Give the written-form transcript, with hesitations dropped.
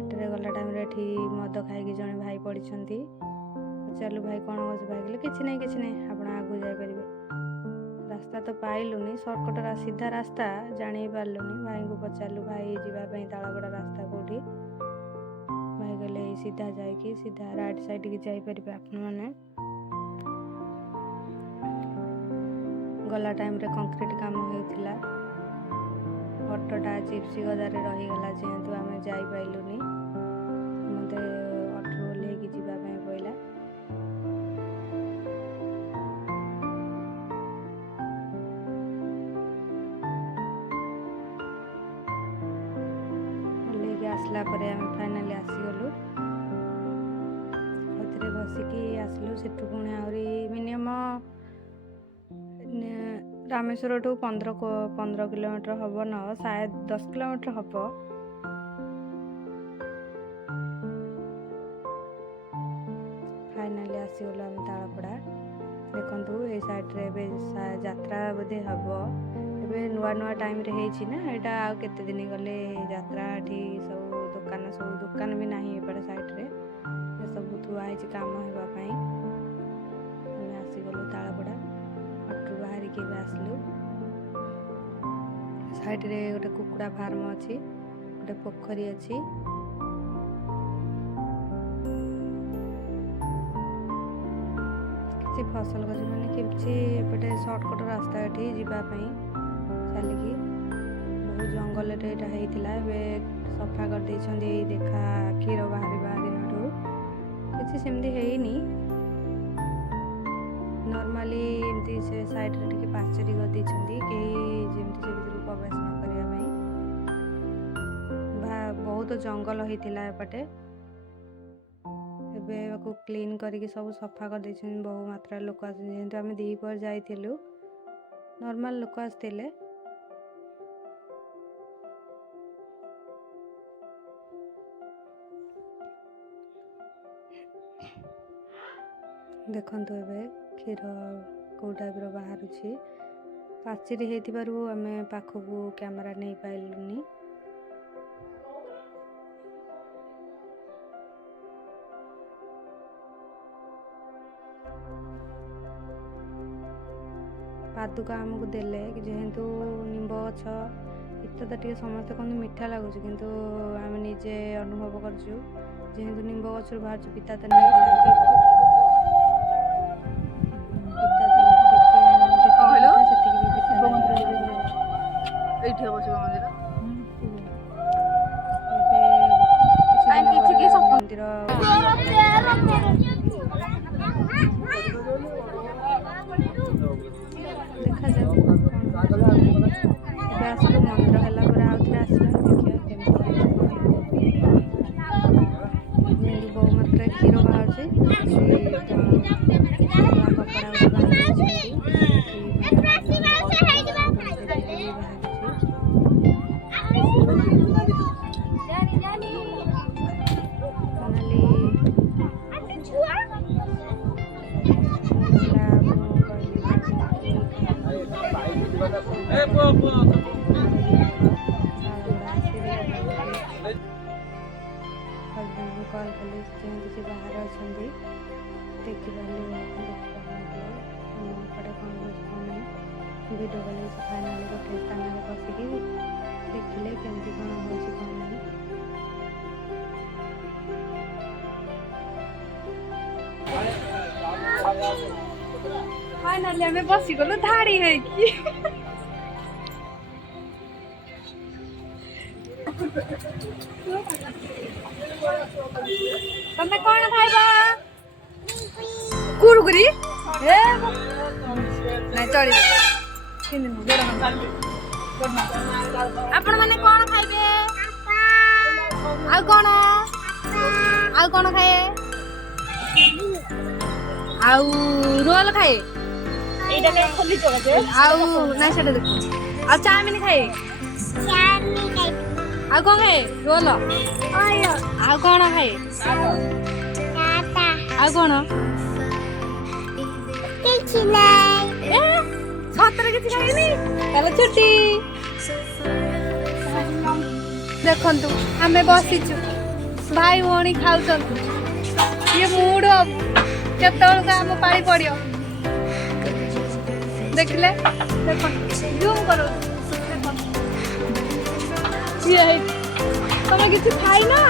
water गला time मद खाई जड़े भाई पड़ी पचारू भाई कौन कौन भाई कहले कि नहीं आप आगू जापर रास्ता तो पाइलुनी सर्टकट सीधा रास्ता जानी पार्लुनी भाई को पचारू भाई जावाई तालगड़ा रास्ता कौटी भाई कहले सीधा जाकि सीधा राइट साइड की जापर आपने गला टाइम रे कंक्रीट काम होता ऑटोटा चिप्सी गदार रहीगला जेहेतु आम जाइलुनी मत ऑटो ओह्लैक जावाई पड़ा ओह्लैक आसला आम फाइनाली आसीगलु बसिकी आसलु से पुणी आहरी मिनिमम रामेश्वर टू 15 किलोमीटर हम न शायद 10 किलोमीटर हम फाइनाली आसीगलु आम तालपड़ा देखु ये साइड्रे यात्रा बोधे हम ए नुआ नुआ टाइम रे है ना यहाँ आउ केते दिन गले यात्रा सब दुकान भी ना एपटे साइड्रे सब थुआई काम होगापी आम आसीगलु तालपड़ा ऑटो बाहर के आसलु साइड रे गोटे कुकुड़ा फार्म अच्छी गोटे पोखरी अच्छी किसी फसल गछ मैंने किसी एपटे सर्टकट रास्ता ये जीवाई चलिकी बहुत जंगल होता सफा कर देखा क्षीर बाहर दिन किसी सेमती है नॉर्मली एमती से साइड रे टिके पाचेरी कर देछंती कहीं जेमती से भीतर प्रवेश न करिया बहुत जंगल होइतिला एपटे एबे को क्लीन करके सब सफा कर देछन बहु मात्रा लोक आस जेंतु आमे दी पर जाइथिलु नॉर्मल लोक आस्थिले देखंतु एबे क्षीर कौ टाइप बाहर पाचेरी हो आम पाखक कैमेरा नहीं पाइलुनी पादुका आमको देले जेहेतु निंब गछ इत तो टे समस्त कहते मीठा लगुच किंतु आम निजे अनुभव करछु जेहेतु निंब गछ बाहर पिता तो नहीं कॉल कले से बाहर अच्छा देखिए पटे कौन कौन भिडियो कले फाइनाली गोटे स्थान में बसिकी देखिले केमती कौन हो कौन नहीं फाइनाली आम बसीगलु धाड़ी है कि तमे कौन खाइबा कुरकुरी ए नहीं चली आपण माने कौन खाइबे आ कौन खाए आउ रोल खाए एटा के खोली चोके आउ ना सेटा देखो आ चाउमीन खाए आ कौन खाए रोल आ कौन खाए आ कौन किछि नै सतरे किछि खाइनी ताले छुट्टी देखंतु हमें बसिछु भाई भौणी खाऊ ये मूड केतल का आम पाली पड़ियो देखले देखो जूम करो देखो ये तुम किसी खाई ना